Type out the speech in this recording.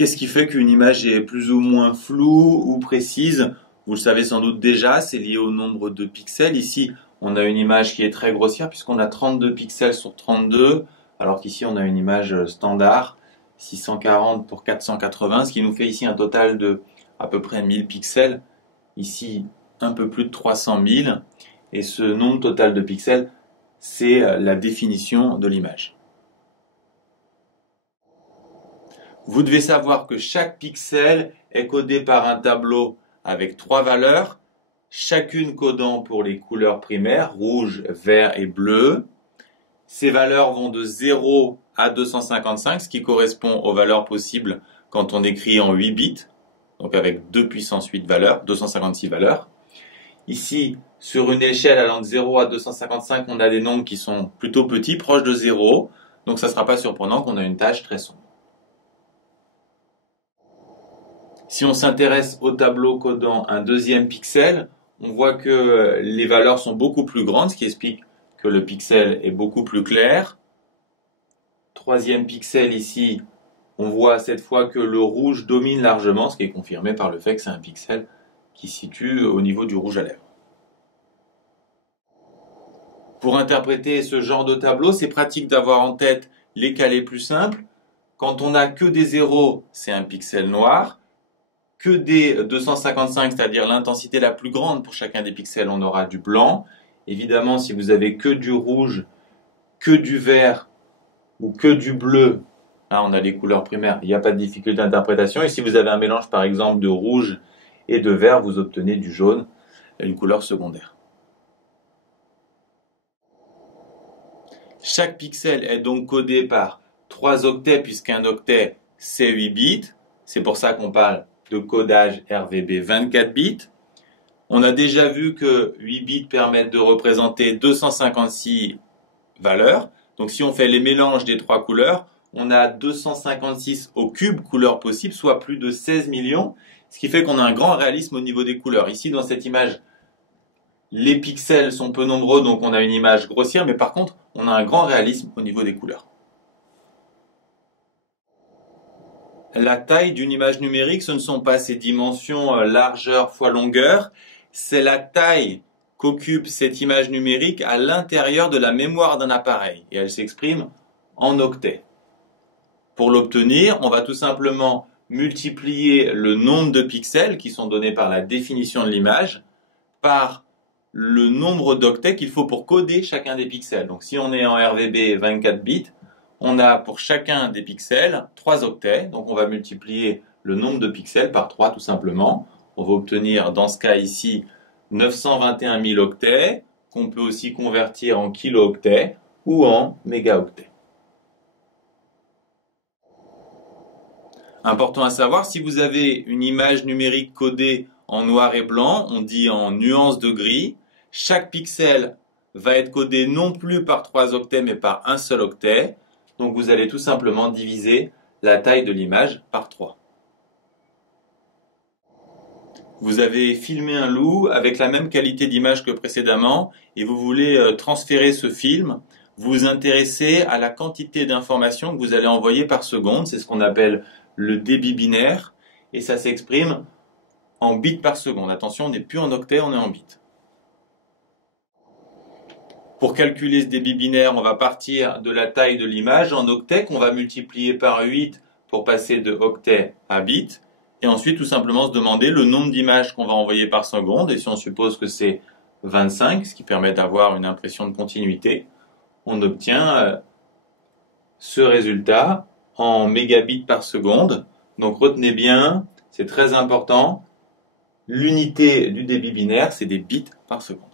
Qu'est-ce qui fait qu'une image est plus ou moins floue ou précise? Vous le savez sans doute déjà, c'est lié au nombre de pixels. Ici, on a une image qui est très grossière puisqu'on a 32 pixels sur 32, alors qu'ici on a une image standard, 640 pour 480, ce qui nous fait ici un total de à peu près 1000 pixels. Ici, un peu plus de 300 000. Et ce nombre total de pixels, c'est la définition de l'image. Vous devez savoir que chaque pixel est codé par un tableau avec 3 valeurs, chacune codant pour les couleurs primaires, rouge, vert et bleu. Ces valeurs vont de 0 à 255, ce qui correspond aux valeurs possibles quand on écrit en 8 bits, donc avec 2 puissance 8 valeurs, 256 valeurs. Ici, sur une échelle allant de 0 à 255, on a des nombres qui sont plutôt petits, proches de 0, donc ça ne sera pas surprenant qu'on a une tâche très sombre. Si on s'intéresse au tableau codant un deuxième pixel, on voit que les valeurs sont beaucoup plus grandes, ce qui explique que le pixel est beaucoup plus clair. Troisième pixel ici, on voit cette fois que le rouge domine largement, ce qui est confirmé par le fait que c'est un pixel qui se situe au niveau du rouge à lèvres. Pour interpréter ce genre de tableau, c'est pratique d'avoir en tête les cas les plus simples. Quand on n'a que des zéros, c'est un pixel noir. Que des 255, c'est-à-dire l'intensité la plus grande pour chacun des pixels, on aura du blanc. Évidemment, si vous avez que du rouge, que du vert ou que du bleu, là on a les couleurs primaires, il n'y a pas de difficulté d'interprétation. Et si vous avez un mélange par exemple de rouge et de vert, vous obtenez du jaune, une couleur secondaire. Chaque pixel est donc codé par 3 octets, puisqu'un octet c'est 8 bits. C'est pour ça qu'on parle de codage RVB 24 bits. On a déjà vu que 8 bits permettent de représenter 256 valeurs. Donc si on fait les mélanges des 3 couleurs, on a 256 au cube couleurs possibles, soit plus de 16 millions, ce qui fait qu'on a un grand réalisme au niveau des couleurs. Ici, dans cette image, les pixels sont peu nombreux, donc on a une image grossière, mais par contre, on a un grand réalisme au niveau des couleurs. La taille d'une image numérique, ce ne sont pas ses dimensions largeur fois longueur, c'est la taille qu'occupe cette image numérique à l'intérieur de la mémoire d'un appareil, et elle s'exprime en octets. Pour l'obtenir, on va tout simplement multiplier le nombre de pixels qui sont donnés par la définition de l'image par le nombre d'octets qu'il faut pour coder chacun des pixels. Donc si on est en RVB 24 bits, on a pour chacun des pixels 3 octets, donc on va multiplier le nombre de pixels par 3 tout simplement. On va obtenir dans ce cas ici 921 000 octets, qu'on peut aussi convertir en kilo-octets ou en mégaoctets. Important à savoir, si vous avez une image numérique codée en noir et blanc, on dit en nuances de gris, chaque pixel va être codé non plus par 3 octets mais par un seul octet. Donc vous allez tout simplement diviser la taille de l'image par 3. Vous avez filmé un loup avec la même qualité d'image que précédemment et vous voulez transférer ce film. Vous vous intéressez à la quantité d'informations que vous allez envoyer par seconde. C'est ce qu'on appelle le débit binaire et ça s'exprime en bits par seconde. Attention, on n'est plus en octets, on est en bits. Pour calculer ce débit binaire, on va partir de la taille de l'image en octets qu'on va multiplier par 8 pour passer de octets à bits. Et ensuite, tout simplement se demander le nombre d'images qu'on va envoyer par seconde. Et si on suppose que c'est 25, ce qui permet d'avoir une impression de continuité, on obtient ce résultat en mégabits par seconde. Donc retenez bien, c'est très important, l'unité du débit binaire, c'est des bits par seconde.